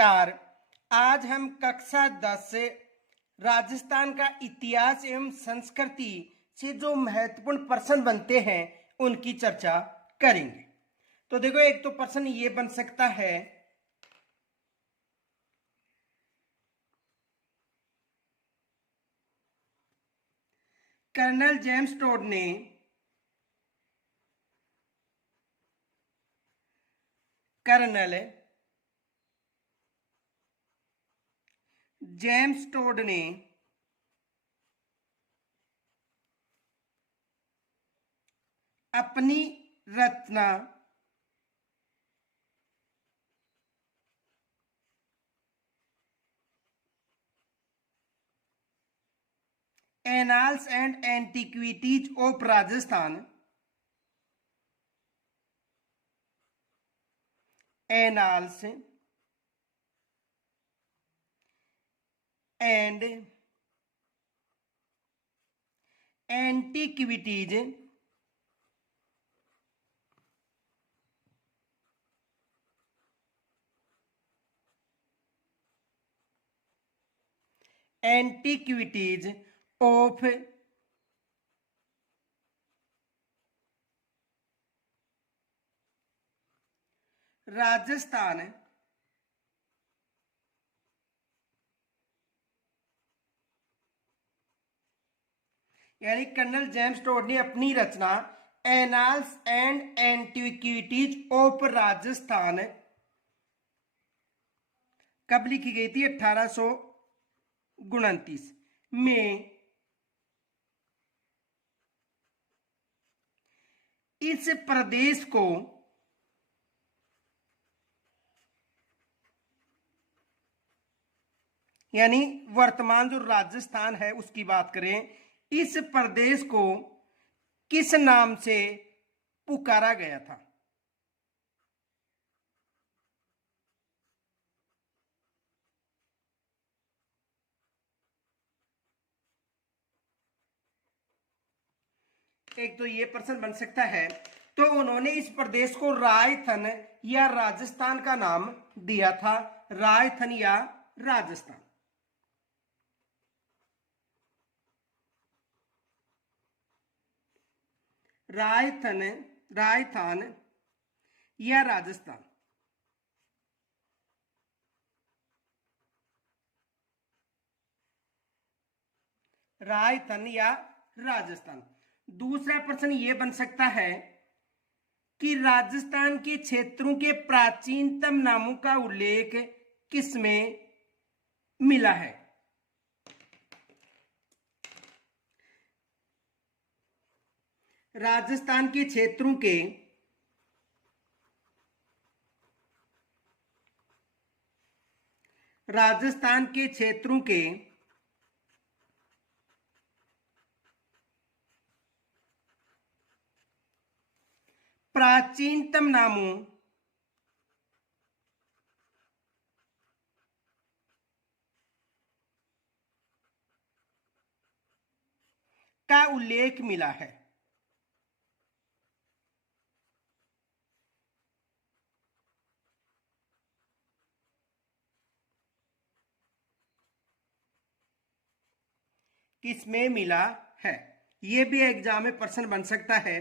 नमस्कार। आज हम कक्षा 10 से राजस्थान का इतिहास एवं संस्कृति से जो महत्वपूर्ण प्रश्न बनते हैं उनकी चर्चा करेंगे। तो देखो, एक तो प्रश्न ये बन सकता है, कर्नल जेम्स टोड ने कर्नल जेम्स टोड ने अपनी रचना annals and antiquities of Rajasthan annals and antiquities antiquities of Rajasthan यानी कर्नल जेम्स टोड ने अपनी रचना annals and antiquities of Rajasthan कब लिखी गई थी? 1829 में। इस प्रदेश को यानी वर्तमान जो राजस्थान है उसकी बात करें, इस प्रदेश को किस नाम से पुकारा गया था? एक तो ये प्रश्न बन सकता है। तो उन्होंने इस प्रदेश को रायथन या राजस्थान का नाम दिया था, रायथन या राजस्थान। रायथन, रायथान या राजस्थान। रायथन या राजस्थान। दूसरा प्रश्न यह बन सकता है कि राजस्थान के क्षेत्रों के प्राचीनतम नामों का उल्लेख किसमें मिला है? राजस्थान के क्षेत्रों के प्राचीनतम नामों का उल्लेख मिला है। किसमें मिला है? यह भी एग्जाम में प्रश्न बन सकता है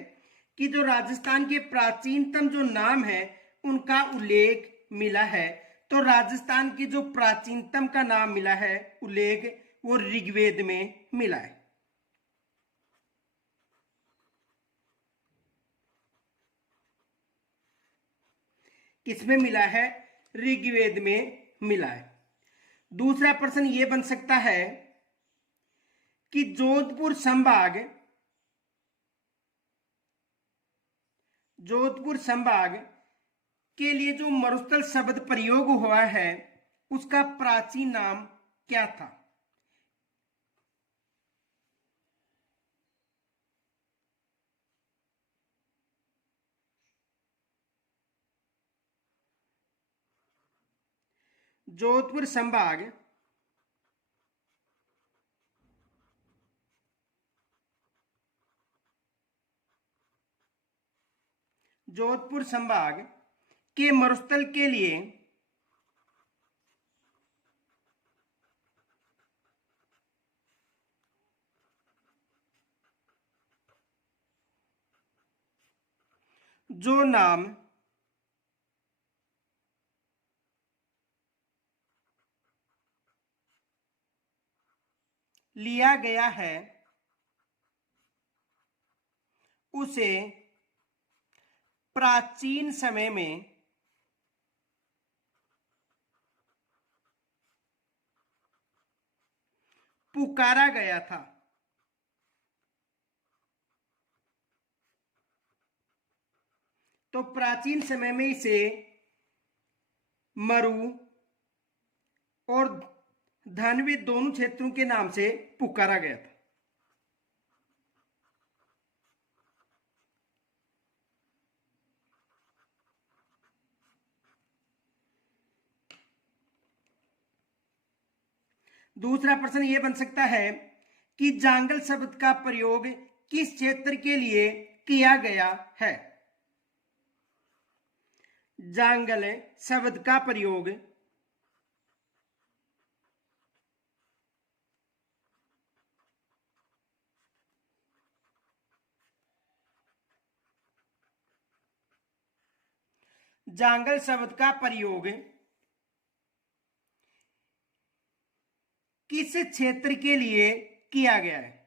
कि जो राजस्थान के प्राचीनतम जो नाम है उनका उल्लेख मिला है। तो राजस्थान के जो प्राचीनतम का नाम मिला है उल्लेख, वो ऋग्वेद में मिला है। किसमें मिला है? ऋग्वेद में मिला है। दूसरा प्रश्न यह बन सकता है कि जोधपुर संभाग के लिए जो मरुस्थल शब्द प्रयोग हुआ है उसका प्राचीन नाम क्या था? जोधपुर संभाग के मरुस्थल के लिए जो नाम लिया गया है उसे प्राचीन समय में पुकारा गया था। तो प्राचीन समय में इसे मरु और धानवी दोनों क्षेत्रों के नाम से पुकारा गया था। दूसरा प्रश्न यह बन सकता है कि जांगल शब्द का प्रयोग किस क्षेत्र के लिए किया गया है। जांगल शब्द का प्रयोग जांगल शब्द का प्रयोग किस क्षेत्र के लिए किया गया है।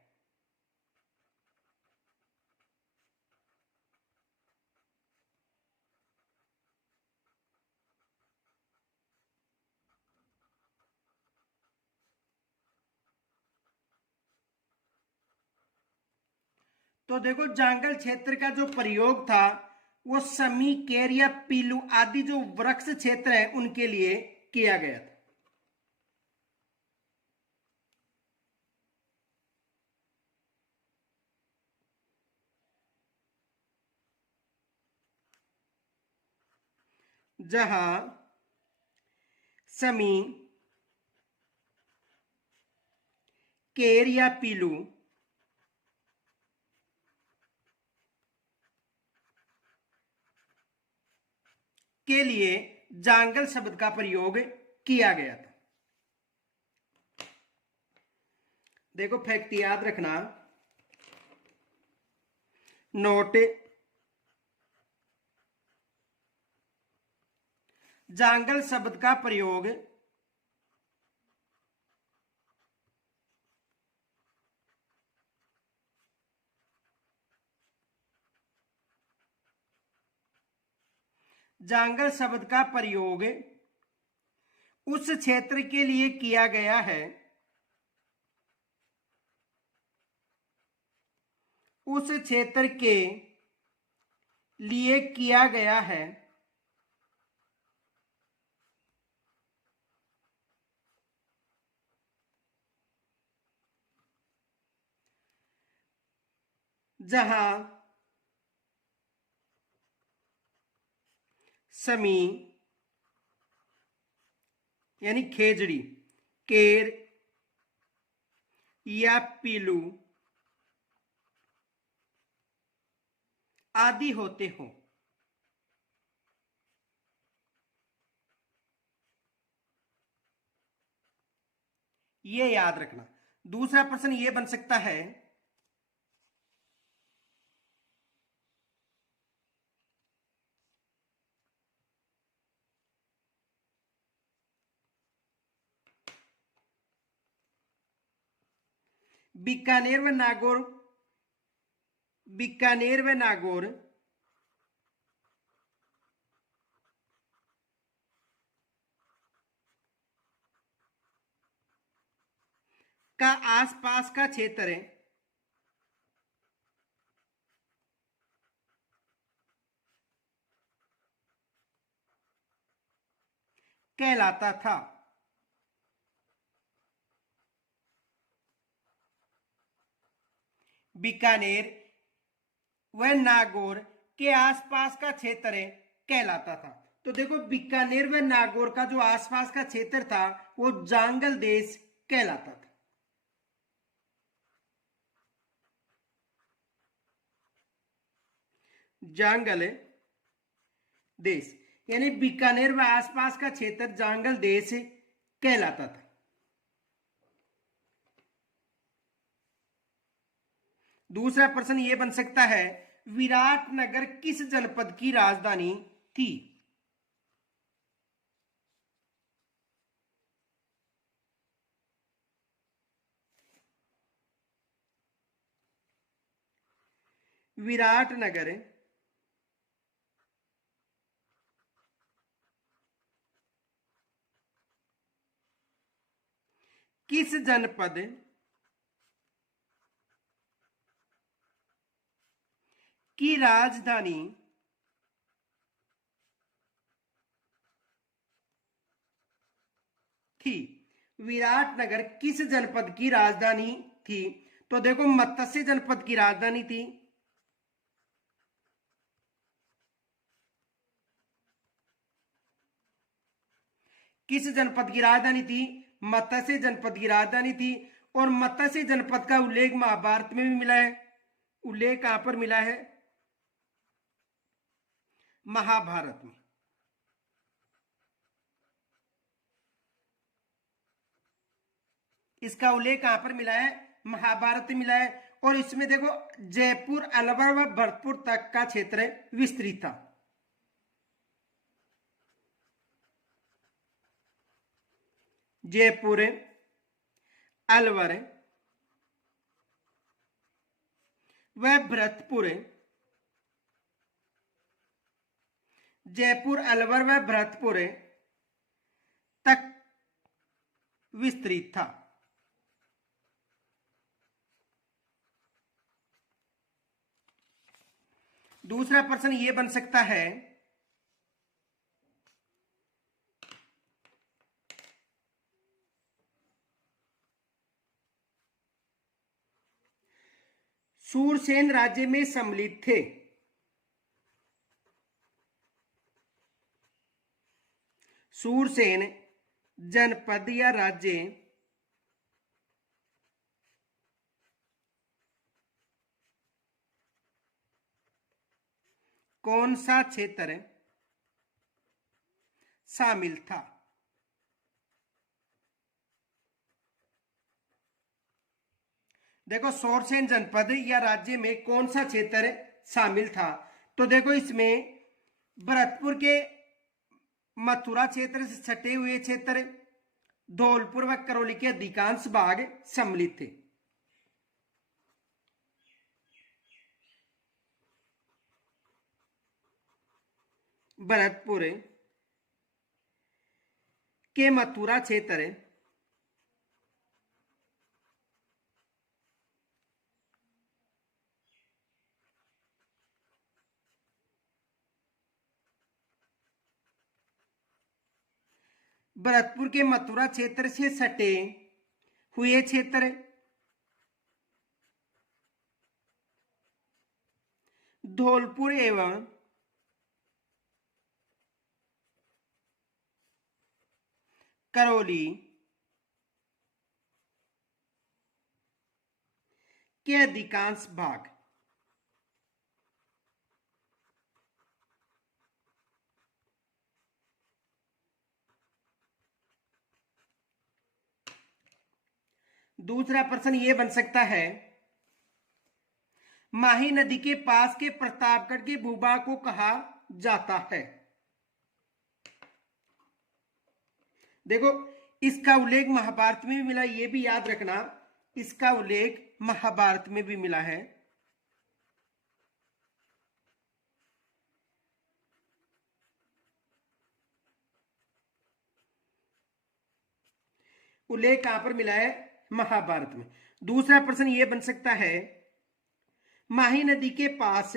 तो देखो जांगल क्षेत्र का जो प्रयोग था वो समी, केर या पीलू आदि जो वृक्ष क्षेत्र है उनके लिए किया गया था। जहां समी, केर या पीलू के लिए जांगल शब्द का प्रयोग किया गया था। देखो फैक्ट याद रखना, नोट, जांगल शब्द का प्रयोग जांगल शब्द का प्रयोग उस क्षेत्र के लिए किया गया है उस क्षेत्र के लिए किया गया है जहां समी यानी खेजड़ी, केर या पीलू आदि होते हो। ये याद रखना। दूसरा प्रश्न ये बन सकता है बीकानेर व नागौर का आसपास का क्षेत्र कहलाता था। बीकानेर व नागौर के आसपास का क्षेत्र कहलाता था। तो देखो बीकानेर व नागौर का जो आसपास का क्षेत्र था वो जांगल देश कहलाता था। जांगल देश यानी बीकानेर व आसपास का क्षेत्र जांगल देश कहलाता था। दूसरा प्रश्न यह बन सकता है विराटनगर किस जनपद की राजधानी थी? विराटनगर किस जनपद की राजधानी थी? विराटनगर किस जनपद की राजधानी थी? तो देखो, मत्स्य जनपद की राजधानी थी। किस जनपद की राजधानी थी? मत्स्य जनपद की राजधानी थी। और मत्स्य जनपद का उल्लेख महाभारत में भी मिला है। उल्लेख कहां पर मिला है? महाभारत में। इसका उल्लेख कहां पर मिला है? महाभारत में मिला है। और इसमें देखो, जयपुर, अलवर व भरतपुर तक का क्षेत्र विस्तृत था। जयपुर, अलवर व भरतपुर, जयपुर, अलवर व भरतपुर तक विस्तृत था। दूसरा प्रश्न यह बन सकता है, सूरसेन राज्य में सम्मिलित थे। सूरसेन जनपद या राज्य कौन सा क्षेत्र शामिल था? देखो, सूरसेन जनपद या राज्य में कौन सा क्षेत्र शामिल था? तो देखो, इसमें भरतपुर के मथुरा क्षेत्र से सटे हुए क्षेत्र, धौलपुर व करौली के अधिकांश भाग सम्मिलित थे। भरतपुर के मथुरा क्षेत्र भरतपुर के मथुरा क्षेत्र से सटे हुए क्षेत्र, धौलपुर एवं करौली के अधिकांश भाग। दूसरा प्रश्न यह बन सकता है, माही नदी के पास के प्रतापगढ़ के भूभाग को कहा जाता है? देखो, इसका उल्लेख महाभारत में भी मिला, यह भी याद रखना, इसका उल्लेख महाभारत में भी मिला है। उल्लेख कहां पर मिला है? महाभारत में। दूसरा प्रश्न यह बन सकता है, माही नदी के पास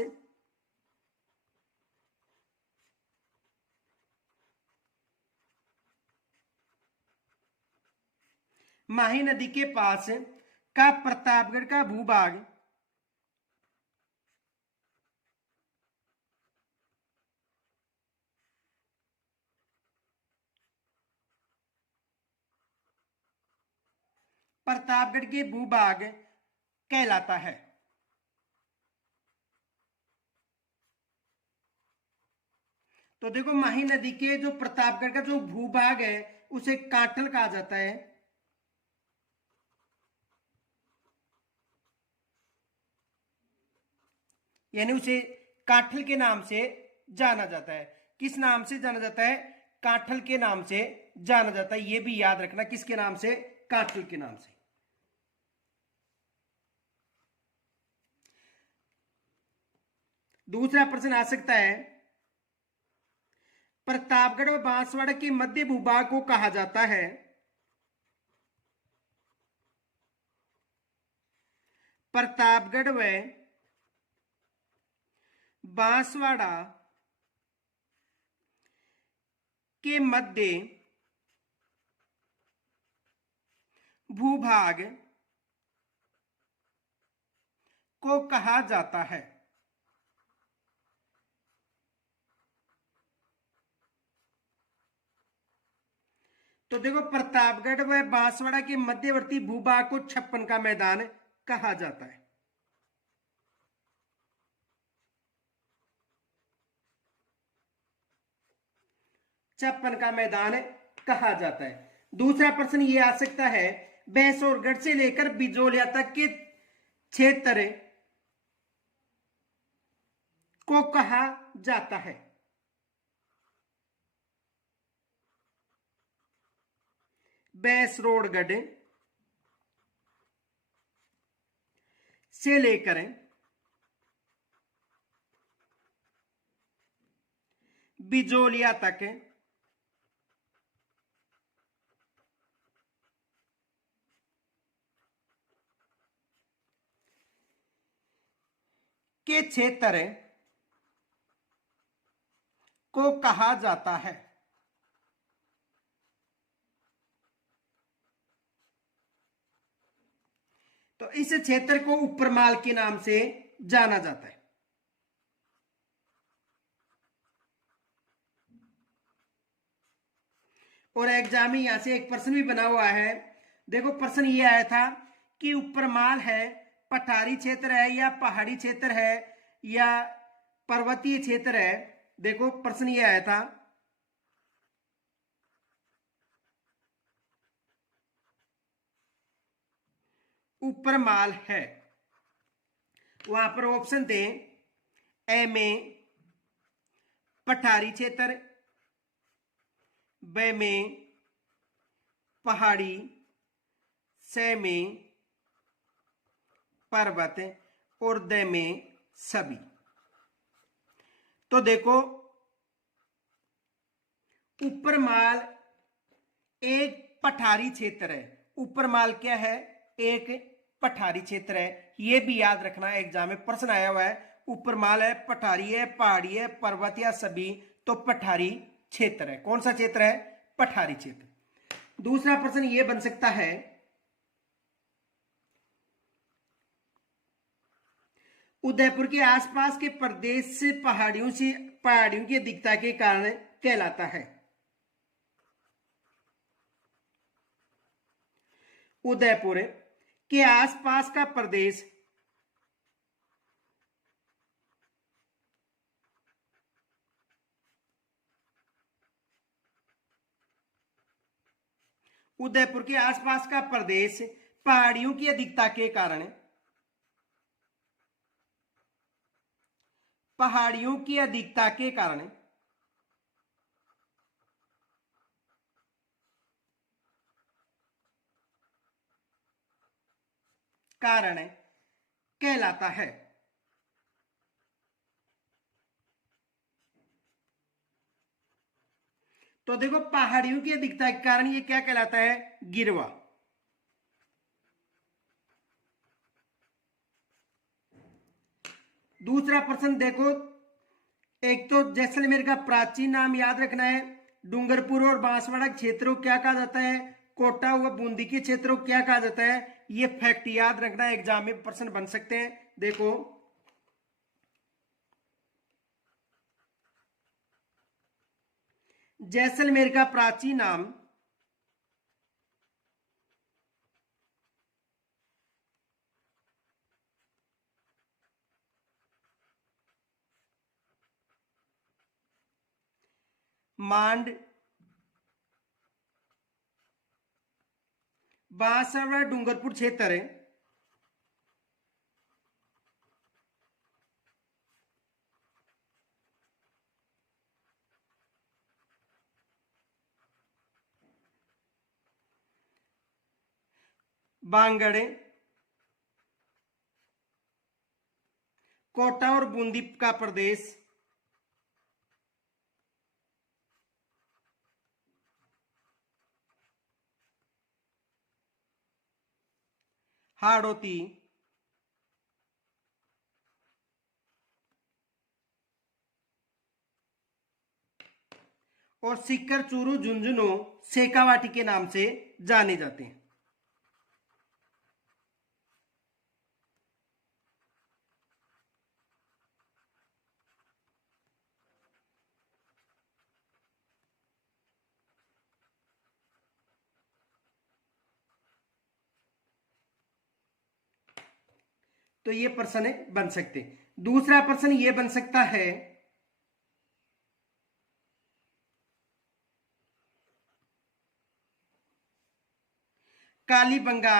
माही नदी के पास का प्रतापगढ़ का भूभाग प्रतापगढ़ के भूभाग कहलाता है। तो देखो, माही नदी के जो प्रतापगढ़ का जो भूभाग है उसे काटल कहा जाता है। यानी उसे काठल के नाम से जाना जाता है। किस नाम से जाना जाता है? काठल के नाम से जाना जाता है। यह भी याद रखना, किसके नाम से? काठल के नाम से। दूसरा प्रश्न आ सकता है, प्रतापगढ़ व बांसवाड़ा के मध्य भूभाग को कहा जाता है। प्रतापगढ़ व बांसवाड़ा के मध्य भूभाग को कहा जाता है। तो देखो, प्रतापगढ़ व बांसवाड़ा के मध्यवर्ती भूभाग को छप्पन का मैदान कहा जाता है। छप्पन का मैदान कहा जाता है। दूसरा प्रश्न ये आ सकता है, भैंसौरगढ़ से लेकर बिजोलिया तक के क्षेत्र को कहा जाता है। भैंसौरगढ़ से लेकर बिजोलिया तक के क्षेत्र को कहा जाता है। तो इस क्षेत्र को उपरमाल के नाम से जाना जाता है। और एग्जाम में यहां से एक प्रश्न भी बना हुआ है। देखो, प्रश्न ये आया था कि उपरमाल है, पठारी क्षेत्र है या पहाड़ी क्षेत्र है या पर्वतीय क्षेत्र है। देखो, प्रश्न ये आया था, उपरमाल है। वहां पर ऑप्शन थे, ए में पठारी क्षेत्र, ब में पहाड़ी, स में पर्वत और द में सभी। तो देखो, उपरमाल एक पठारी क्षेत्र है। उपरमाल क्या है? एक पठारी क्षेत्र है। यह भी याद रखना, एग्जाम में प्रश्न आया हुआ है। उपरमाल है, पठारी है, पहाड़ी है, पर्वत या सभी। तो पठारी क्षेत्र है। कौन सा क्षेत्र है? पठारी क्षेत्र। दूसरा प्रश्न यह बन सकता है, उदयपुर के आसपास के प्रदेश पहाड़ियों की अधिकता के कारण कहलाता है। उदयपुर के आसपास का प्रदेश उदयपुर के आसपास का प्रदेश पहाड़ियों की अधिकता के कारण पहाड़ियों की अधिकता के कारण कहलाता है। तो देखो, पहाड़ियों की अधिकता के कारण ये क्या कहलाता है? गिरवा। दूसरा प्रश्न देखो, एक तो जैसलमेर का प्राचीन नाम याद रखना है। डूंगरपुर और बांसवाड़ा क्षेत्रों को क्या कहा जाता है? कोटा व बूंदी के क्षेत्रों को क्या कहा जाता है? ये फैक्ट याद रखना, एग्जाम में प्रश्न बन सकते हैं। देखो, जैसलमेर का प्राचीन नाम मांड, बांसवाड़ा, डूंगरपुर क्षेत्र है। बांगड़, कोटा और बूंदी का प्रदेश, हाड़ौती, और सीकर, चूरू, झुंझुनू शेखावाटी के नाम से जाने जाते हैं। तो ये प्रश्न बन सकते। दूसरा प्रश्न ये बन सकता है, कालीबंगा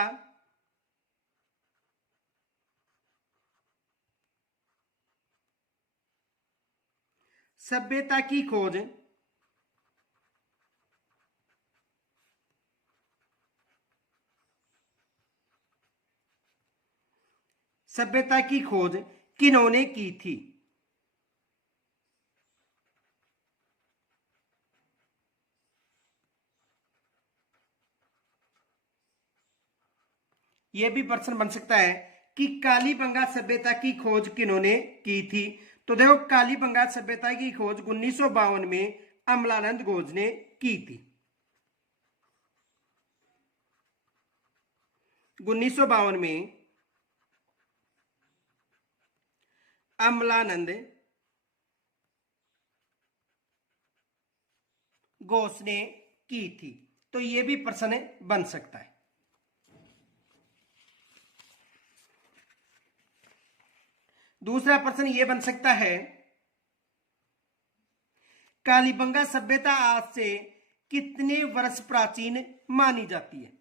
सभ्यता की खोज किन्होंने की थी? यह भी प्रश्न बन सकता है कि कालीबंगा सभ्यता की खोज किन्होंने की थी। तो देखो, कालीबंगा सभ्यता की खोज 1952 में अमलानंद घोष ने की थी। 1952 में अमलानंद घोष ने की थी। तो यह भी प्रश्न बन सकता है। दूसरा प्रश्न यह बन सकता है, कालीबंगा सभ्यता आज से कितने वर्ष प्राचीन मानी जाती है?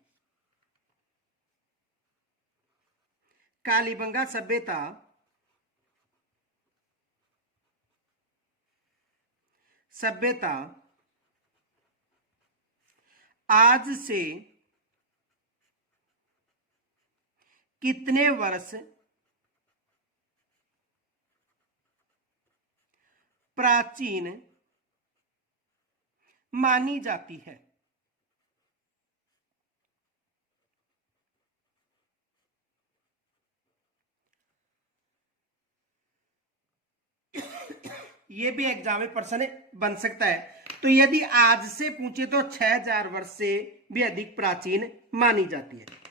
कालीबंगा सभ्यता आज से कितने वर्ष प्राचीन मानी जाती है? यह भी एग्जाम में प्रश्न बन सकता है। तो यदि आज से पूछे तो 6000 वर्ष से भी अधिक प्राचीन मानी जाती है।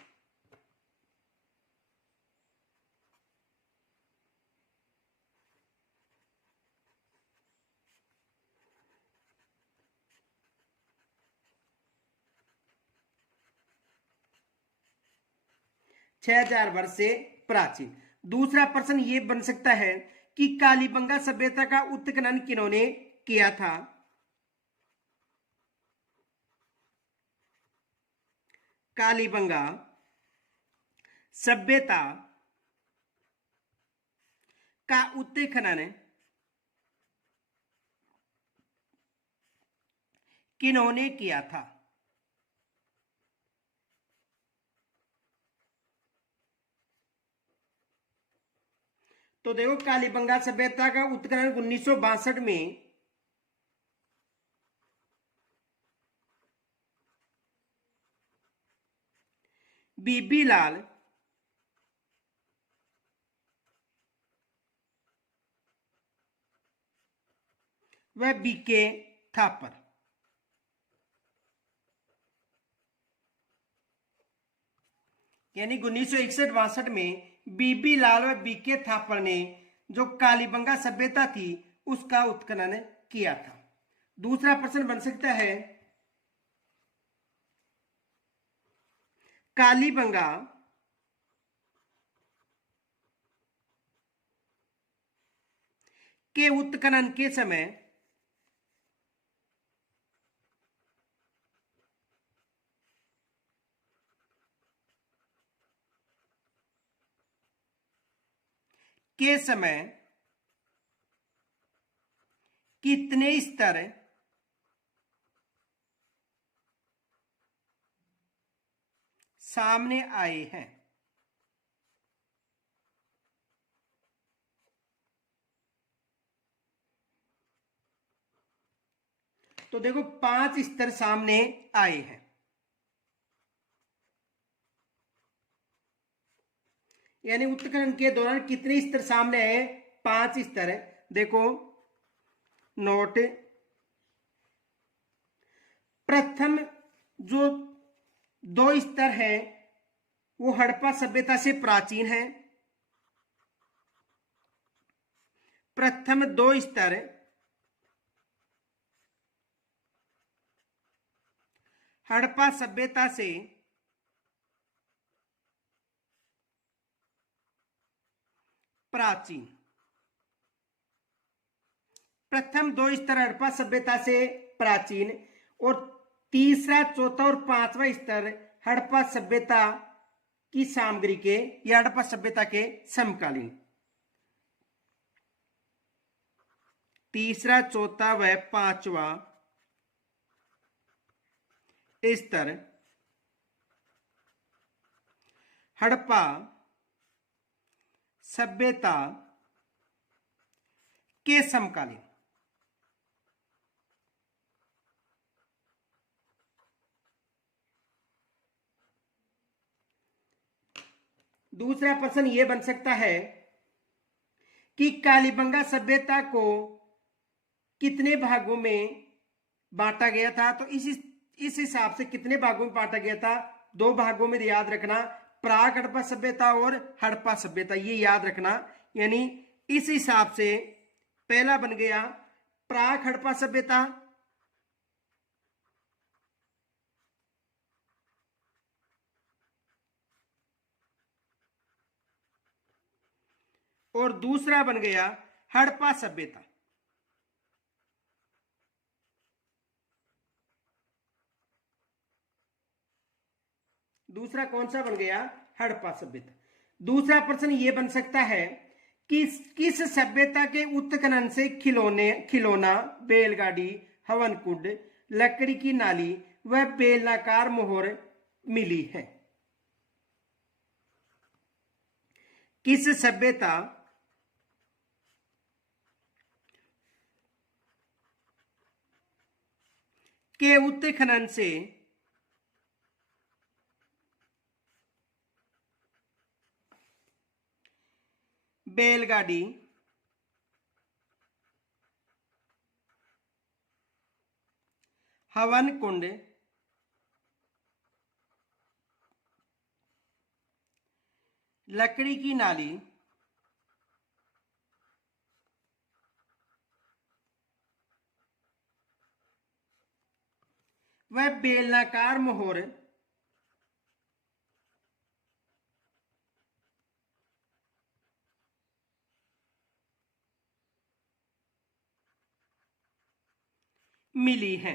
छह हजार वर्ष से प्राचीन। दूसरा प्रश्न ये बन सकता है कि कालीबंगा सभ्यता का उत्खनन किन्होंने किया था? कालीबंगा सभ्यता का उत्खनन किन्होंने किया था? तो देखो, कालीबंगा सभ्यता का उत्खनन 1962 में बीबी लाल व बीके थापर, यानी 1961-62 में बीबी लाल व बीके थापर ने जो कालीबंगा सभ्यता थी उसका उत्खनन किया था। दूसरा प्रश्न बन सकता है, कालीबंगा के उत्खनन के समय कितने स्तर सामने आए हैं। तो देखो 5 स्तर सामने आए हैं। यानी उत्खनन के दौरान कितने स्तर सामने आए? 5 स्तर है। देखो नोट, प्रथम जो 2 स्तर है वो हड़प्पा सभ्यता से प्राचीन है। प्रथम 2 स्तर हड़प्पा सभ्यता से प्राचीन। प्रथम 2 स्तर हड़प्पा सभ्यता से प्राचीन, और तीसरा, चौथा और पांचवा स्तर हड़प्पा सभ्यता की सामग्री के या हड़प्पा सभ्यता के समकालीन। तीसरा, चौथा व पांचवा स्तर हड़प्पा सभ्यता के समकालीन। दूसरा प्रश्न यह बन सकता है कि कालीबंगा सभ्यता को कितने भागों में बांटा गया था? तो इस हिसाब से कितने भागों में बांटा गया था? 2 भागों में, याद रखना, प्राक हड़प्पा सभ्यता और हड़प्पा सभ्यता, ये याद रखना। यानी इस हिसाब से पहला बन गया प्राक हड़प्पा सभ्यता, और दूसरा बन गया हड़प्पा सभ्यता। दूसरा कौन सा बन गया? हड़प्पा सभ्यता। दूसरा प्रश्न यह बन सकता है कि किस सभ्यता के उत्खनन से खिलौना, बैलगाड़ी, हवन कुंड, लकड़ी की नाली व बेलनाकार मोहर मिली है? किस सभ्यता के उत्खनन से बैलगाड़ी, हवन कुंड, लकड़ी की नाली व बेलनाकार मोहर मिली है?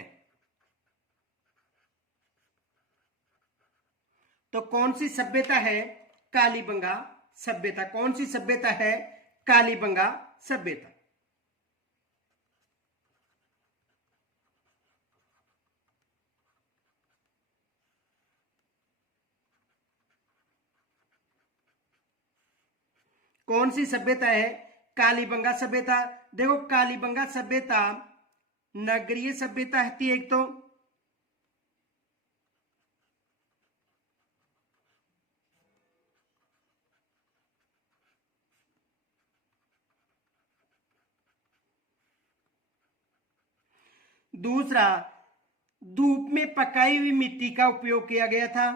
तो कौन सी सभ्यता है? कालीबंगा सभ्यता। कौन सी सभ्यता है? कालीबंगा सभ्यता। कौन सी सभ्यता है? कालीबंगा सभ्यता। देखो कालीबंगा सभ्यता नगरीय सभ्यता है एक तो, दूसरा धूप में पकाई हुई मिट्टी का उपयोग किया गया था।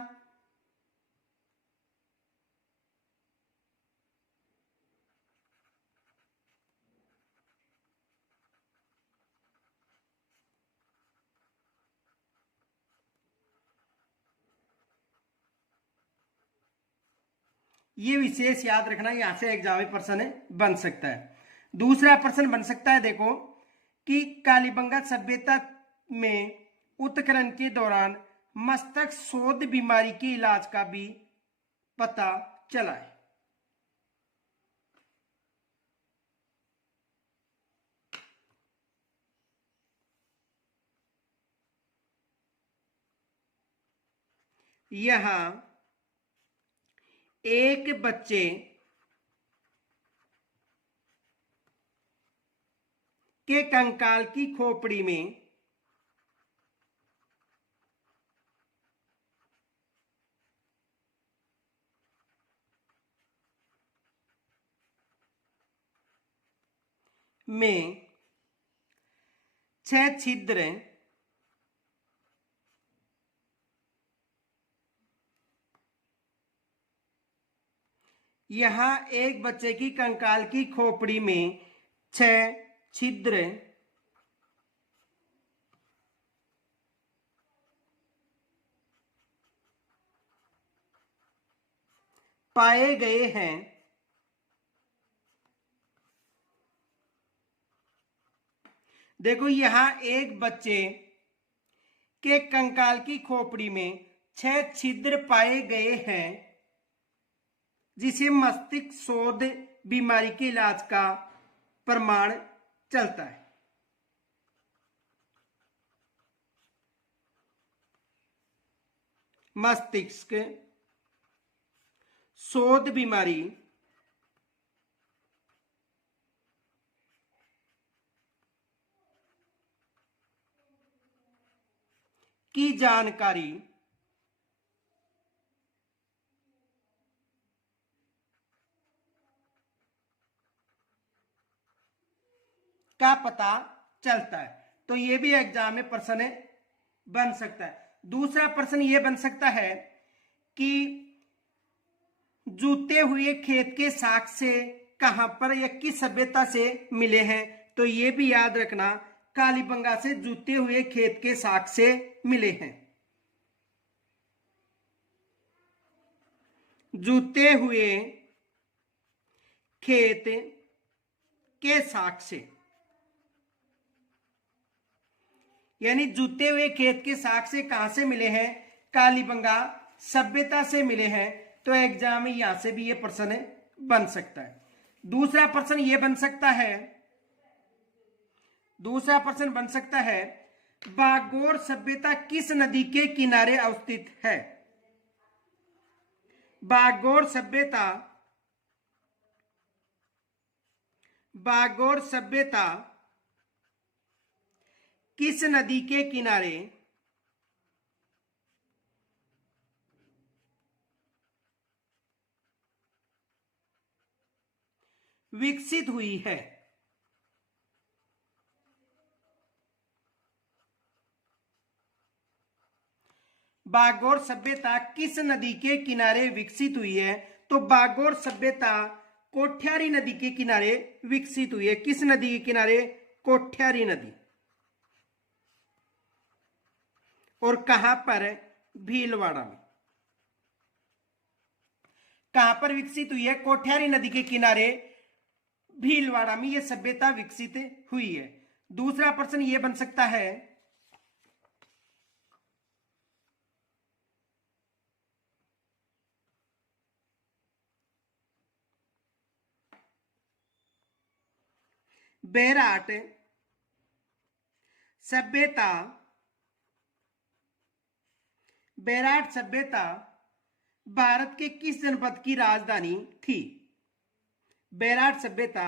ये विशेष याद रखना, यहां से एग्जाम में प्रश्न बन सकता है। दूसरा प्रश्न बन सकता है, देखो कि कालीबंगा सभ्यता में उत्खनन के दौरान मस्तक शोथ बीमारी के इलाज का भी पता चला है। यहां एक बच्चे के कंकाल की खोपड़ी में 6 छिद्र यहां एक बच्चे की कंकाल की खोपड़ी में 6 छिद्र पाए गए हैं। देखो यहां एक बच्चे के कंकाल की खोपड़ी में 6 छिद्र पाए गए हैं, जिसे मस्तिष्क शोध बीमारी के इलाज का प्रमाण चलता है। मस्तिष्क शोध बीमारी की जानकारी का पता चलता है। तो ये भी एग्जाम में प्रश्न बन सकता है। दूसरा प्रश्न ये बन सकता है कि जूते हुए खेत के साक्ष से कहां पर या किस सभ्यता से मिले हैं। तो ये भी याद रखना, कालीबंगा से जूते हुए खेत के साक्ष से मिले हैं। जूते हुए खेत के साक्ष से, यानी जूते हुए खेत के साक्ष से कहां से मिले हैं? कालीबंगा सभ्यता से मिले हैं। तो एग्जाम में यहां से भी ये प्रश्न बन सकता है। दूसरा प्रश्न ये बन सकता है, दूसरा प्रश्न बन सकता है, बागोर सभ्यता किस नदी के किनारे अवस्थित है? बागोर सभ्यता, बागोर सभ्यता किस नदी के किनारे विकसित हुई है? बागोर सभ्यता किस नदी के किनारे विकसित हुई है? तो बागोर सभ्यता कोठ्यारी नदी के किनारे विकसित हुई है। किस नदी के किनारे? कोठ्यारी नदी। और कहां पर? भीलवाड़ा में। कहां पर विकसित हुई है? कोठ्यारी नदी के किनारे भीलवाड़ा में यह सभ्यता विकसित हुई है। दूसरा प्रश्न यह बन सकता है, बेराट सभ्यता, बेराट सभ्यता भारत के किस जनपद की राजधानी थी? बेराट सभ्यता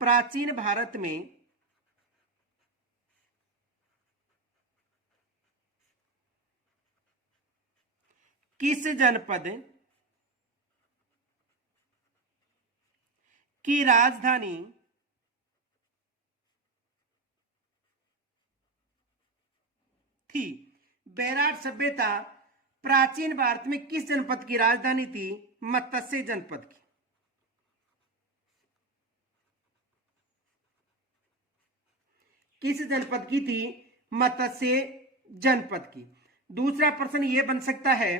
प्राचीन भारत में किस जनपद की राजधानी थी? बेराट सभ्यता प्राचीन भारत में किस जनपद की राजधानी थी? मत्स्य जनपद की। किस जनपद की थी? मत्स्य जनपद की। दूसरा प्रश्न यह बन सकता है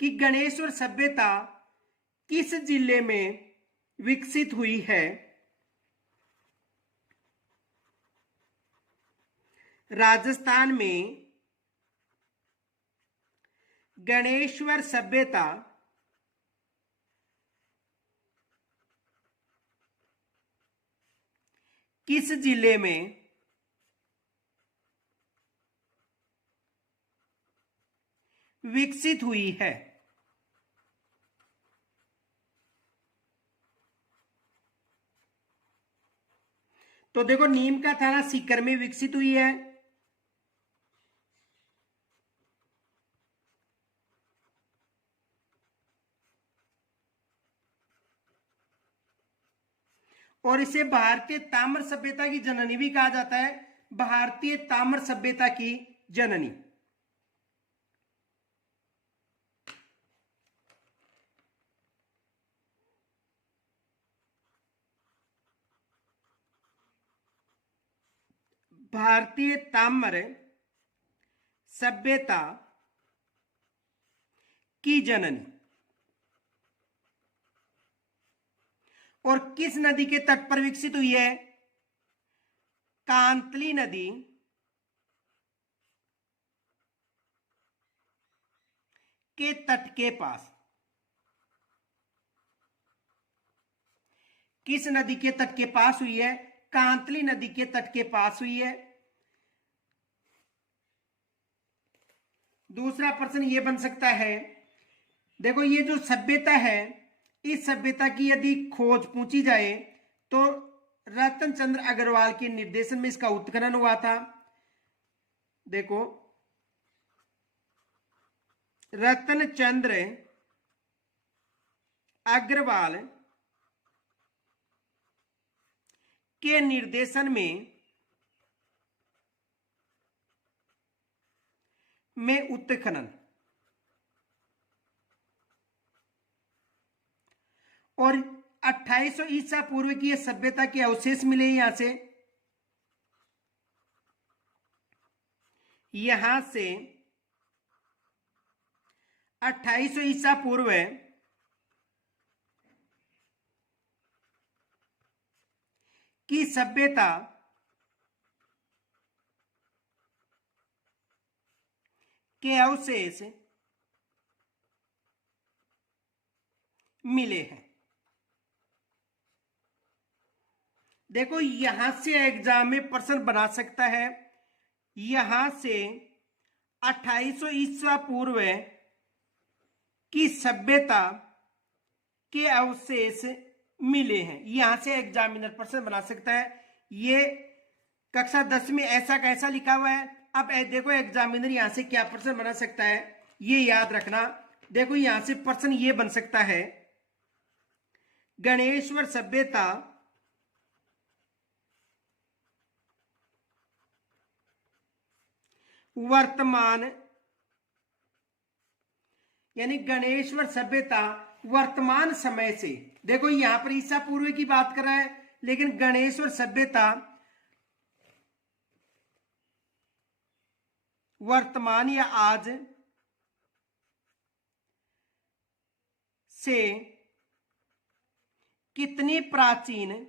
कि गणेश्वर सभ्यता किस जिले में विकसित हुई है? राजस्थान में गणेश्वर सभ्यता किस जिले में विकसित हुई है? तो देखो नीम का थाना सीकर में विकसित हुई है। और इसे भारतीय ताम्र सभ्यता की जननी भी कहा जाता है, भारतीय ताम्र सभ्यता की जननी। भारतीय ताम्र सभ्यता की जननी। और किस नदी के तट पर विकसित हुई है? कांतली नदी के तट के पास। किस नदी के तट के पास हुई है? कांतली नदी के तट के पास हुई है। दूसरा प्रश्न ये बन सकता है, देखो ये जो सभ्यता है, इस सभ्यता की यदि खोज पूछी जाए तो रतन चंद्र अग्रवाल के निर्देशन में इसका उत्खनन हुआ था। देखो रतन चंद्र अग्रवाल के निर्देशन में उत्खनन। और 2800 ईसा पूर्व की यह सभ्यता के अवशेष मिले यहां से। यहां से 2800 ईसा पूर्व की सभ्यता के अवशेष मिले हैं। देखो यहां से एग्जाम में प्रश्न बना सकता है, यहां से 2800 ईसा पूर्व की सभ्यता के अवशेष मिले हैं, यहां से एग्जामिनर प्रश्न बना सकता है। ये कक्षा 10 में ऐसा कैसा लिखा हुआ है। अब देखो एग्जामिनर यहां से क्या प्रश्न बना सकता है, ये याद रखना। देखो यहां से प्रश्न ये बन सकता है, गणेश्वर सभ्यता वर्तमान, यानी गणेश्वर सभ्यता वर्तमान समय से। देखो यहां पर ईसा पूर्व की बात कर रहा है, लेकिन गणेश्वर सभ्यता वर्तमान या आज से कितनी प्राचीन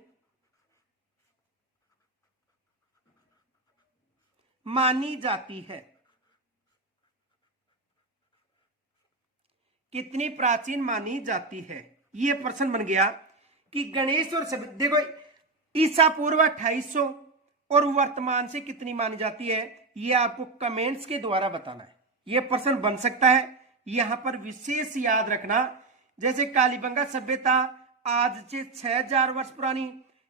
मानी जाती है, कितनी प्राचीन मानी जाती है। यह प्रश्न बन गया कि गणेश्वर सभ्यता, देखो ईसा पूर्व 2800 और वर्तमान से कितनी मानी जाती है, यह आपको कमेंट्स के द्वारा बताना है। यह प्रश्न बन सकता है। यहां पर विशेष याद रखना, जैसे कालीबंगा सभ्यता आज से 6000 वर्ष पुरानी,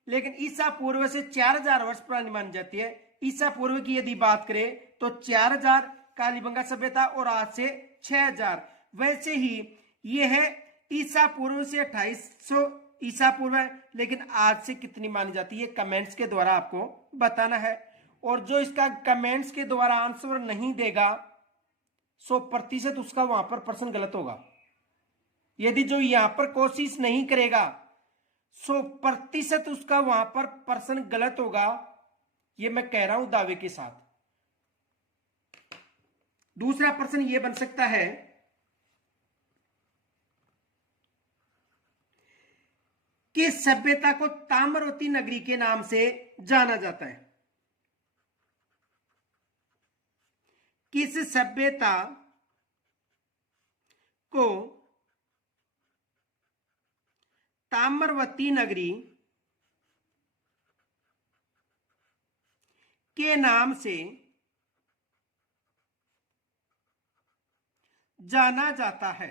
लेकिन ईसा पूर्व से 4000 वर्ष पुरानी मानी जाती है। ईसा पूर्व की यदि बात करें तो 4000 कालीबंगा सभ्यता और आज से 6000। वैसे ही यह है ईसा पूर्व से 2800 ईसा पूर्व है, लेकिन आज से कितनी मानी जाती है, कमेंट्स के द्वारा आपको बताना है। और जो इसका कमेंट्स के द्वारा आंसर नहीं देगा 100% उसका वहां पर प्रश्न गलत होगा। यदि जो यहां पर कोशिश नहीं करेगा 100% उसका वहां पर प्रश्न गलत होगा, यह मैं कह रहा हूं दावे के साथ। दूसरा प्रश्न यह बन सकता है, किस सभ्यता को ताम्रवती नगरी के नाम से जाना जाता है? किस सभ्यता को ताम्रवती नगरी के नाम से जाना जाता है?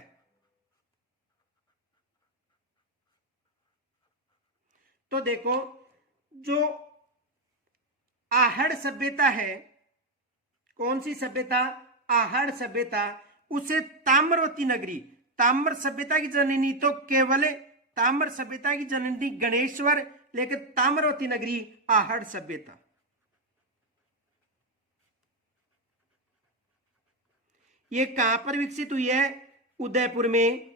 तो देखो जो आहड़ सभ्यता है, कौन सी सभ्यता? आहड़ सभ्यता, उसे ताम्रवती नगरी, ताम्र सभ्यता की जननी तो केवल ताम्र सभ्यता की जननी गणेश्वर, लेकिन ताम्रवती नगरी आहड़ सभ्यता। ये कहां पर विकसित हुई है? उदयपुर में।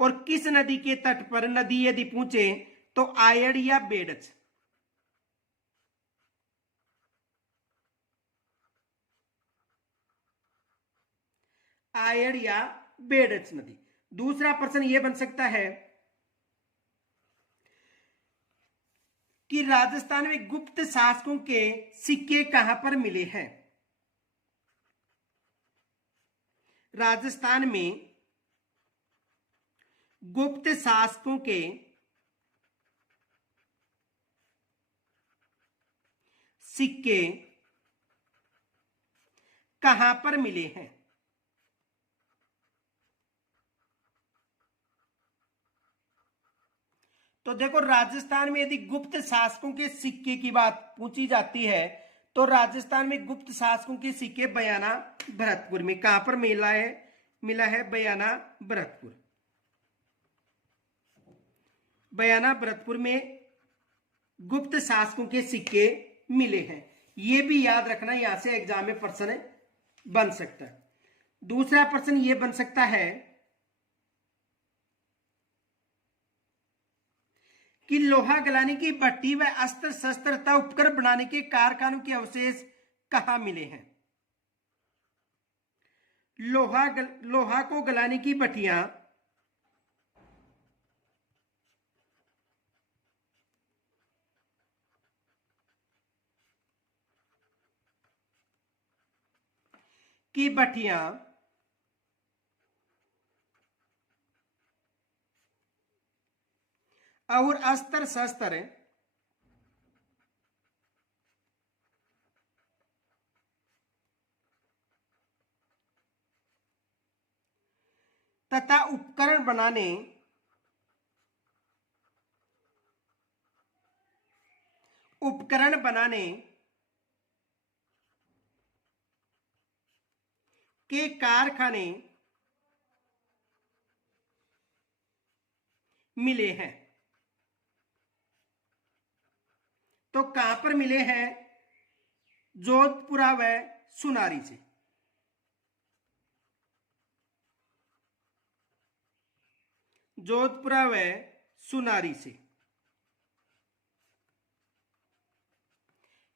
और किस नदी के तट पर? नदी यदि पूछे तो आयड़ या बेडच। आयड़ या बेडच नदी। दूसरा प्रश्न यह बन सकता है कि राजस्थान में गुप्त शासकों के सिक्के कहां पर मिले हैं? राजस्थान में गुप्त शासकों के सिक्के कहां पर मिले हैं? तो देखो, राजस्थान में यदि गुप्त शासकों के सिक्के की बात पूछी जाती है तो राजस्थान में गुप्त शासकों के सिक्के बयाना भरतपुर में। कहां पर मिला है? मिला है बयाना भरतपुर। बयाना भरतपुर में गुप्त शासकों के सिक्के मिले हैं। ये भी याद रखना, यहां से एग्जाम में प्रश्न बन सकता है। दूसरा प्रश्न ये बन सकता है कि लोहा गलाने की भट्टी व अस्त्र शस्त्र तथा उपकरण बनाने के कारखानों के अवशेष कहां मिले हैं? लोहा को गलाने की भट्टियां और अस्त्र शस्त्र तथा उपकरण बनाने के कारखाने मिले हैं। तो कहां पर मिले हैं? जोधपुरा व सुनारी से। जोधपुरा व सुनारी से।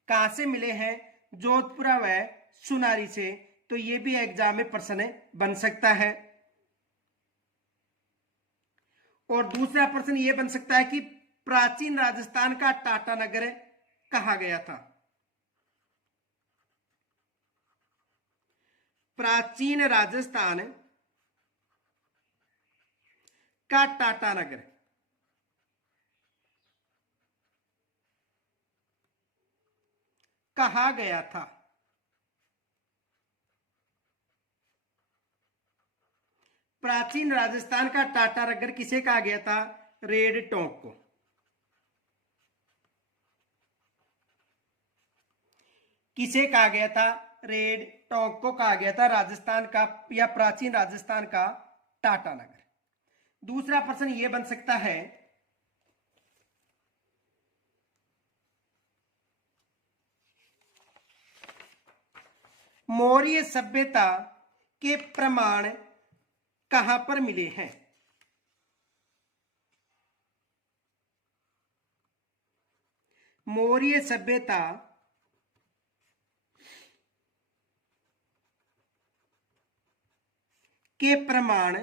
कहां से मिले हैं? जोधपुरा व सुनारी से। तो ये भी एग्जाम में प्रश्न बन सकता है। और दूसरा प्रश्न ये बन सकता है कि प्राचीन राजस्थान का टाटानगर कहा गया था? प्राचीन राजस्थान का टाटानगर कहा गया था? प्राचीन राजस्थान का टाटानगर किसे कहा गया था? रेड टोंक को। किसे कहा गया था? रेड टोंक को कहा गया था राजस्थान का या प्राचीन राजस्थान का टाटानगर। दूसरा प्रश्न यह बन सकता है मौर्य सभ्यता के प्रमाण कहां पर मिले हैं? मौर्य सभ्यता के प्रमाण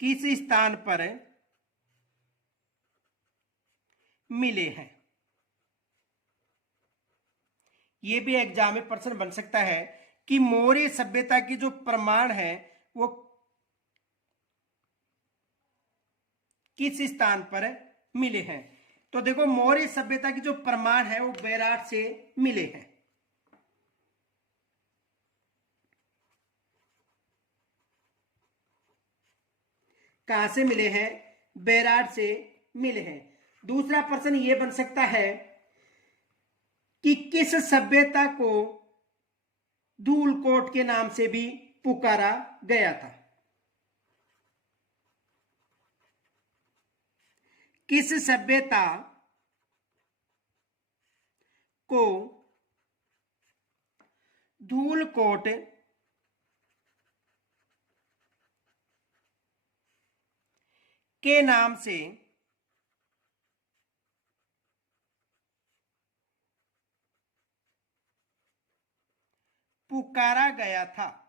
किस स्थान पर मिले हैं? यह भी एग्जाम में प्रश्न बन सकता है कि मौर्य सभ्यता के जो प्रमाण है वो किस स्थान पर मिले हैं? तो देखो, मौर्य सभ्यता की जो प्रमाण है वो बैराट से मिले हैं। कहां से मिले हैं? बेराट से मिले हैं। दूसरा प्रश्न ये बन सकता है कि किस सभ्यता को धूलकोट के नाम से भी पुकारा गया था? किस सभ्यता को धूलकोट के नाम से पुकारा गया था?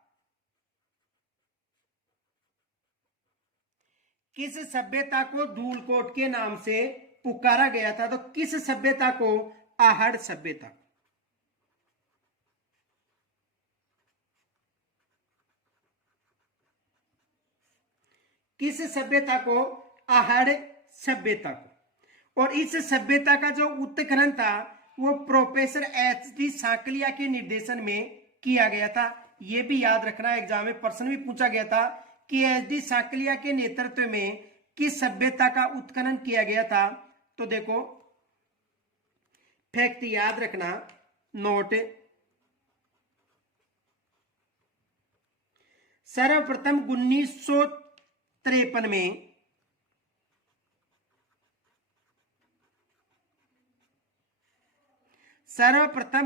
किस सभ्यता को धूलकोट के नाम से पुकारा गया था? तो किस सभ्यता को? आहड़ सभ्यता। किस सभ्यता को? आहड़ सभ्यता को। और इस सभ्यता का जो उत्खनन था वो प्रोफेसर एच.डी. सांकलिया के निर्देशन में किया गया था। यह भी याद रखना, एग्जाम में प्रश्न भी पूछा गया था कि एच.डी. सांकलिया के नेतृत्व में किस सभ्यता का उत्खनन किया गया था। तो देखो फैक्ट याद रखना, नोट। सर्वप्रथम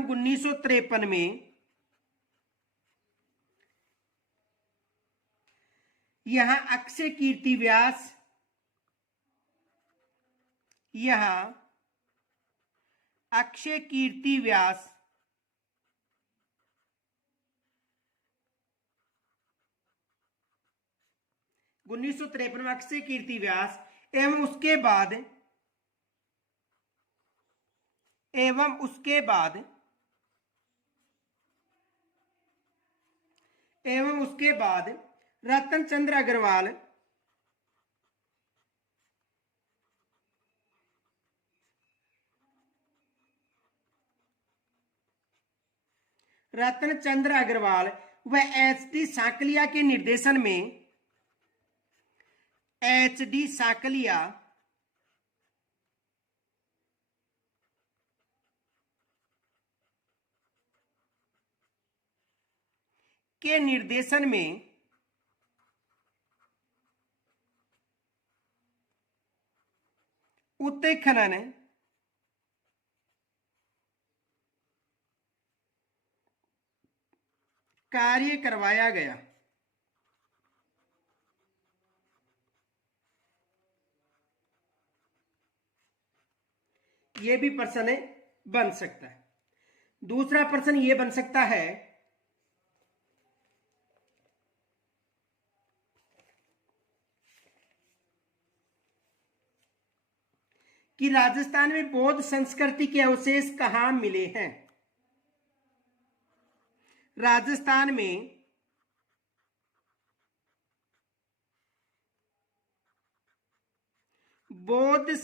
1953 में यहां अक्षय कीर्ति व्यास, यहां अक्षय कीर्ति व्यास 1953 में अक्षय कीर्ति व्यास एवं उसके बाद रतन चंद्र अग्रवाल व एच.डी. सांकलिया के निर्देशन में एच.डी. सांकलिया के निर्देशन में उत्खनन कार्य करवाया गया। यह भी प्रश्न बन सकता है। दूसरा प्रश्न यह बन सकता है कि राजस्थान में बौद्ध संस्कृति के अवशेष कहां मिले हैं? राजस्थान में बौद्ध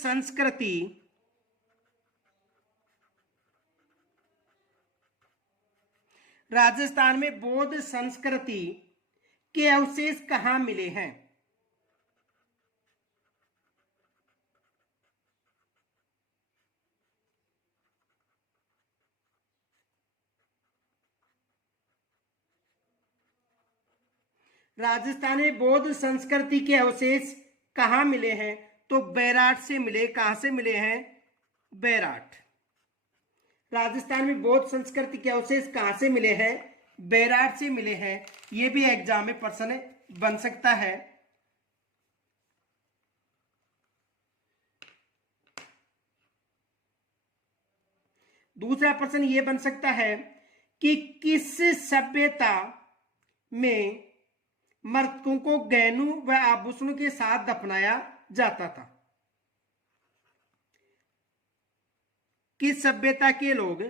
संस्कृति के अवशेष कहां मिले हैं? राजस्थान में बौद्ध संस्कृति के अवशेष कहां मिले हैं? तो बेराट से मिले। कहां से मिले हैं? बेराट। राजस्थान में बौद्ध संस्कृति के अवशेष कहां से मिले हैं? बेराट से मिले हैं। यह भी एग्जाम में प्रश्न बन सकता है। दूसरा प्रश्न यह बन सकता है कि किस सभ्यता में मृतकों को गहनों व आभूषणों के साथ दफनाया जाता था? किस सभ्यता के लोग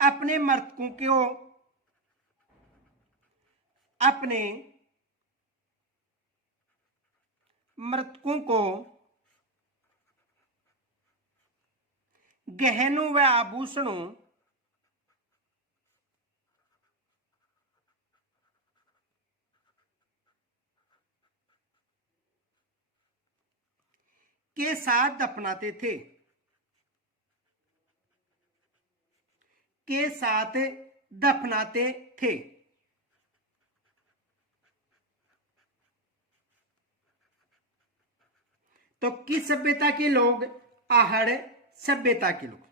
अपने मृतकों को गहनों व आभूषणों के साथ दफनाते थे, के साथ दफनाते थे। तो किस सभ्यता के लोग? आहड़ सभ्यता के लोग।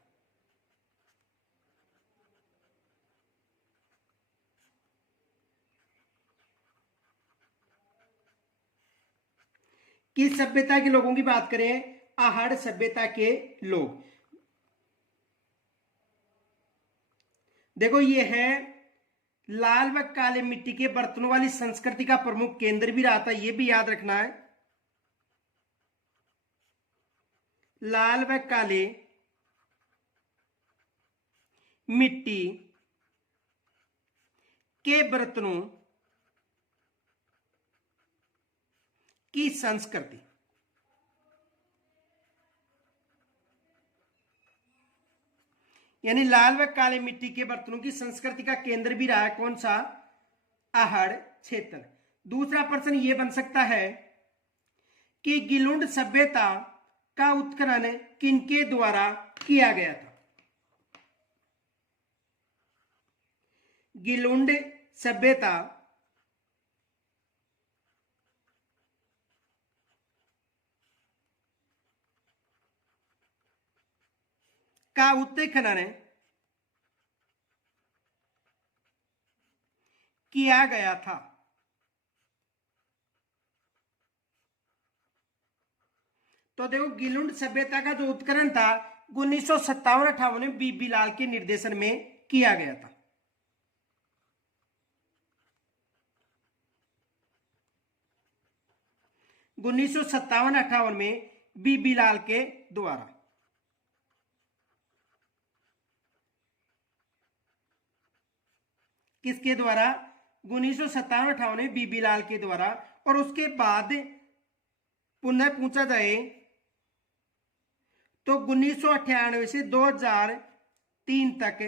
किस सभ्यता के लोगों की बात करें? आहड़ सभ्यता के लोग। देखो ये है लाल व काले मिट्टी के बर्तनों वाली संस्कृति का प्रमुख केंद्र भी रहा था, ये भी याद रखना है। लाल व काले मिट्टी के बर्तनों की संस्कृति। यानी लाल व काले मिट्टी के बर्तनों की संस्कृति का केंद्र भी रहा है कौन सा? आहड़ क्षेत्र। दूसरा प्रश्न ये बन सकता है कि गिलुंड सभ्यता का उत्खनन किनके द्वारा किया गया था? गिलुंड सभ्यता का उत्खनन किया गया था। तो देखो गिलुंड सभ्यता का जो उत्खनन था 1957-58 में बीबी लाल के निर्देशन में किया गया था। उन्नीस सौ 57-58 में बीबी लाल के द्वारा। किसके द्वारा? 1957-58 में बीबी लाल के द्वारा। और उसके बाद पुनः पूछा जाए तो 1998 से 2003 तक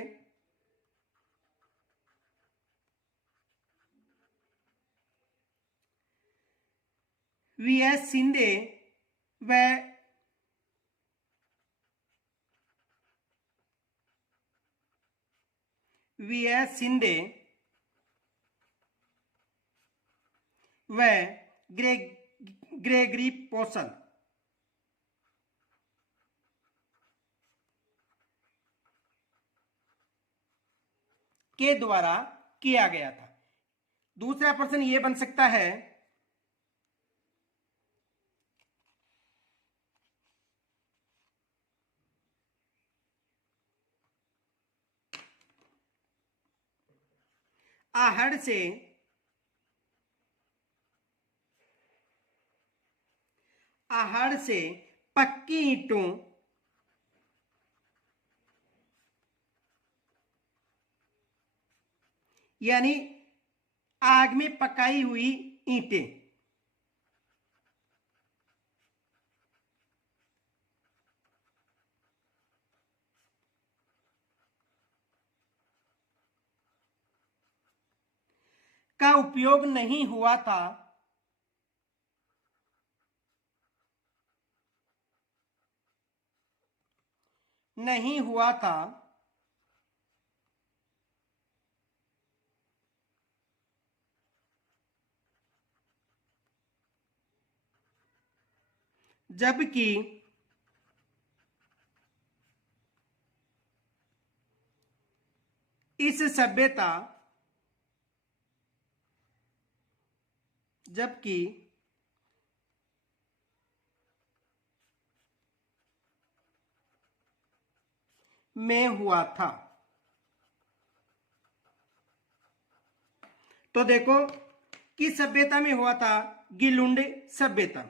वीएस शिंदे व वीएस शिंदे व ग्रेगरी पोसल के द्वारा किया गया था। दूसरा प्रश्न यह बन सकता है आहड़ से पक्की ईंटों यानी आग में पकाई हुई ईंटें का उपयोग नहीं हुआ था। नहीं हुआ था जबकि इस सभ्यता में हुआ था। तो देखो किस सभ्यता में हुआ था? गिलुंड सभ्यता।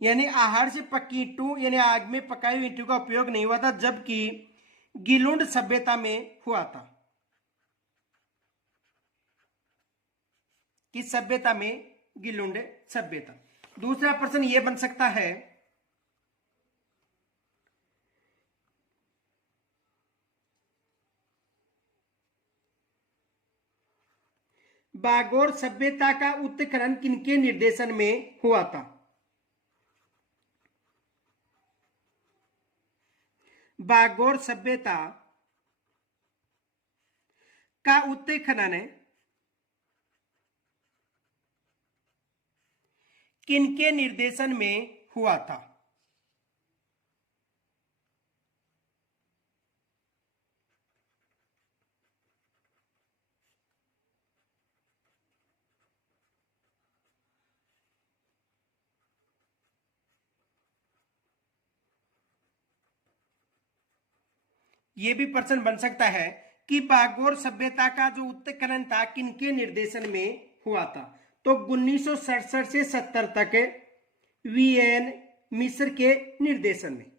यानी आहार से पक्की ईंटों यानी आग में पकाई हुई ईंटों का उपयोग नहीं हुआ था, जबकि गिलुंड सभ्यता में हुआ था। किस सभ्यता में? गिलुंड सभ्यता। दूसरा प्रश्न यह बन सकता है बागोर सभ्यता का उत्खनन किनके निर्देशन में हुआ था? बागोर सभ्यता का उत्खनन किनके निर्देशन में हुआ था? यह भी प्रश्न बन सकता है कि बागोर सभ्यता का जो उत्खनन था किनके निर्देशन में हुआ था? तो 1967 से 70 तक वीएन मिस्र के निर्देशन में,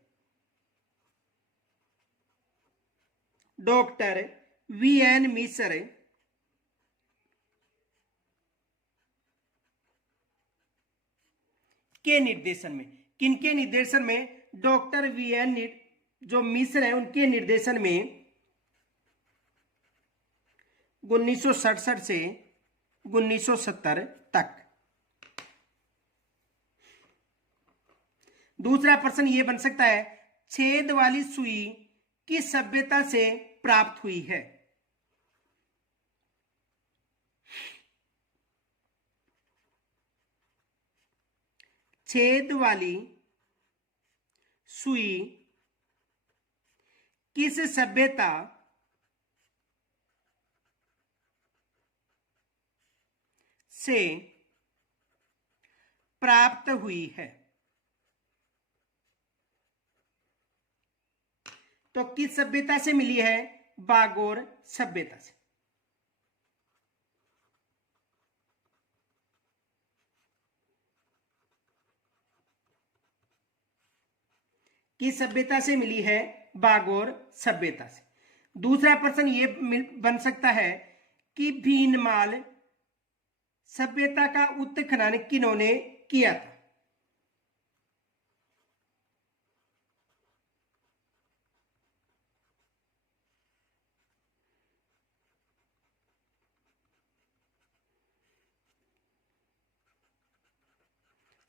डॉक्टर वीएन मिस्र के निर्देशन में। किनके निर्देशन में? डॉक्टर वीएन जो मिस्र है उनके निर्देशन में 1967 से 1970 तक। दूसरा प्रश्न यह बन सकता है, छेद वाली सुई किस सभ्यता से प्राप्त हुई है? छेद वाली सुई किस सभ्यता से प्राप्त हुई है? तो किस सभ्यता से मिली है? बागोर सभ्यता से। किस सभ्यता से मिली है? बागोर सभ्यता से। दूसरा प्रश्न ये बन सकता है कि भीनमाल सभ्यता का उत्खनन किन्होंने किया था?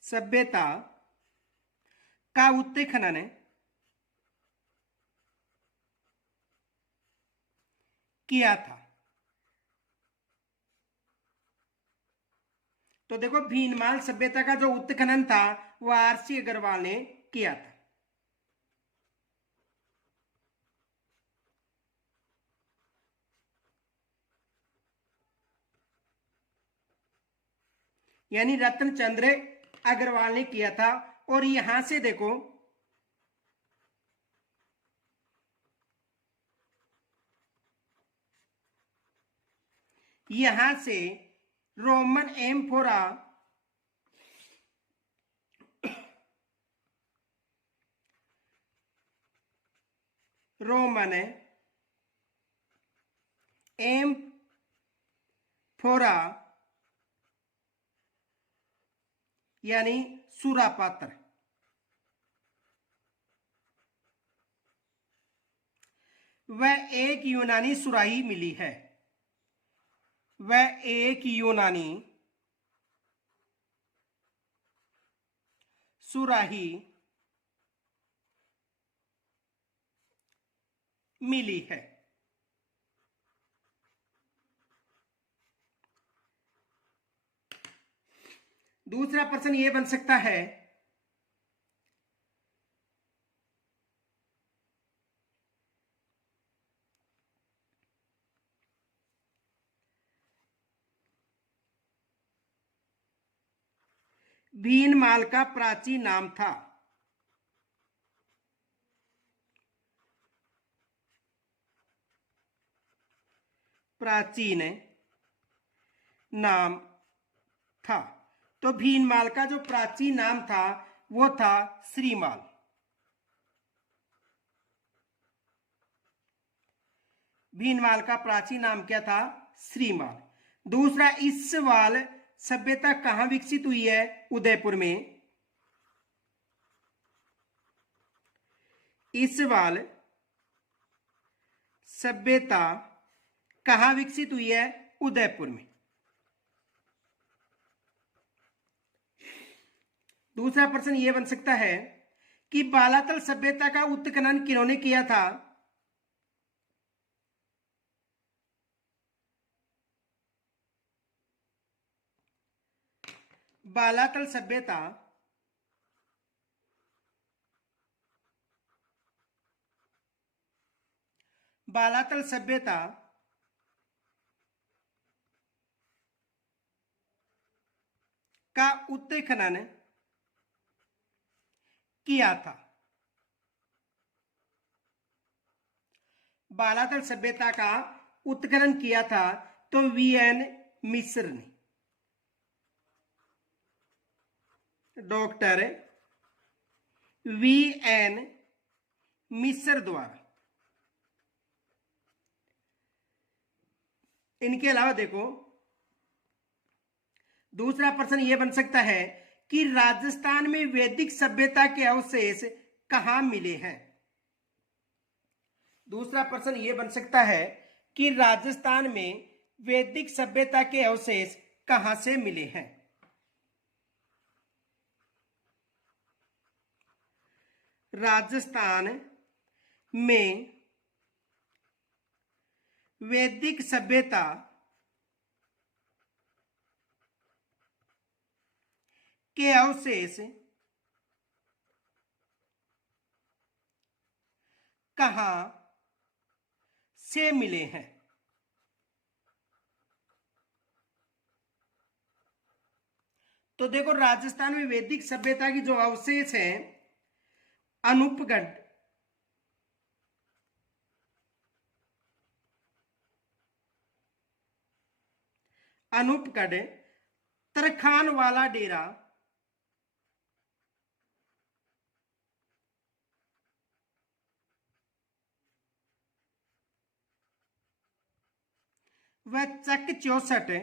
सभ्यता का उत्खनन किया था। तो देखो, भीनमाल सभ्यता का जो उत्खनन था वो आरसी अग्रवाल ने किया था। यानी रत्नचंद्र अग्रवाल ने किया था। और यहां से देखो, यहां से रोमन एम्फोरा रोमन एम्फोरा यानी सुरापात्र, वह एक यूनानी सुराही मिली है। वह एक यूनानी सुराही मिली है। दूसरा प्रश्न यह बन सकता है, भीनमाल का प्राचीन नाम था। प्राचीन नाम था। तो भीनमाल का जो प्राचीन नाम था वो था श्रीमाल। भीनमाल का प्राचीन नाम क्या था? श्रीमाल। दूसरा, इस्वाल सभ्यता कहां विकसित हुई है? उदयपुर में। इस्वाल सभ्यता कहां विकसित हुई है? उदयपुर में। दूसरा प्रश्न ये बन सकता है कि बालातल सभ्यता का उत्खनन किन्होंने किया था? बालातल सभ्यता बालातल सभ्यता का उत्खनन किया था। बालातल सभ्यता का उत्खनन किया था तो वीएन मिश्र ने, डॉक्टर वीएन मिश्र द्वारा। इनके अलावा देखो दूसरा प्रश्न यह बन सकता है कि राजस्थान में वैदिक सभ्यता के अवशेष कहां मिले हैं? दूसरा प्रश्न यह बन सकता है कि राजस्थान में वैदिक सभ्यता के अवशेष कहां से मिले हैं? राजस्थान में वैदिक सभ्यता के अवशेष कहां से मिले हैं? तो देखो राजस्थान में वैदिक सभ्यता की जो अवशेष हैं, अनूपगढ़, तरखान वाला डेरा, वह चक 64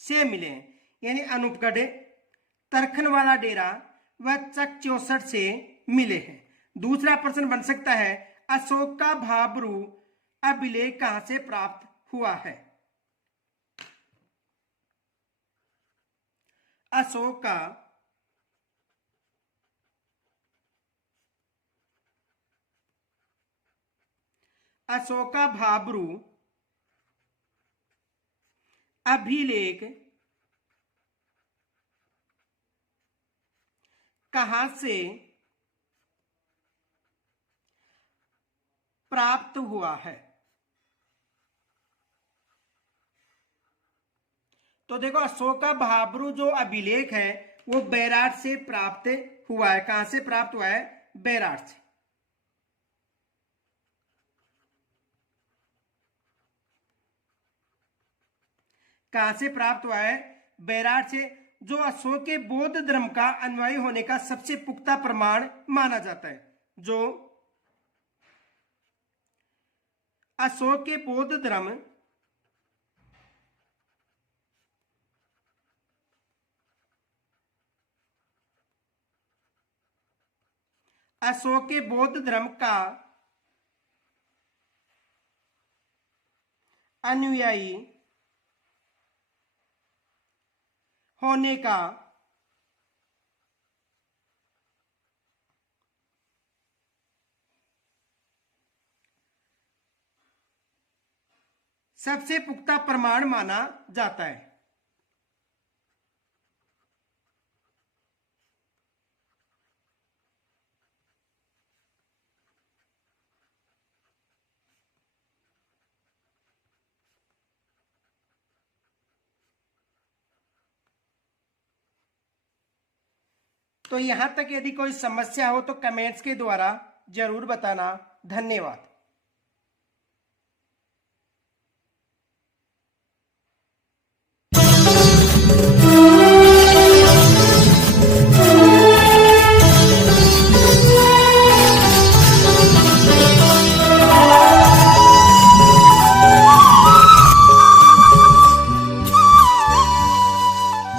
से मिले हैं। यानी अनूपगढ़, तरखन वाला डेरा व चक 64 से मिले हैं। दूसरा प्रश्न बन सकता है अशोक का भाब्रू अभिलेख कहां से प्राप्त हुआ है? अशोक का भाब्रू अभिलेख कहां से प्राप्त हुआ है? तो देखो अशोक का भाब्रू जो अभिलेख है वो बैराट से प्राप्त हुआ है। कहां से प्राप्त हुआ है? बैराट से। कहां से प्राप्त हुआ है? बैराट से, जो अशोक के बौद्ध धर्म का अनुयायी होने का सबसे पुख्ता प्रमाण माना जाता है। जो अशोक के बौद्ध धर्म का अनुयायी होने का सबसे पुख्ता प्रमाण माना जाता है। तो यहां तक यदि कोई समस्या हो तो कमेंट्स के द्वारा जरूर बताना। धन्यवाद।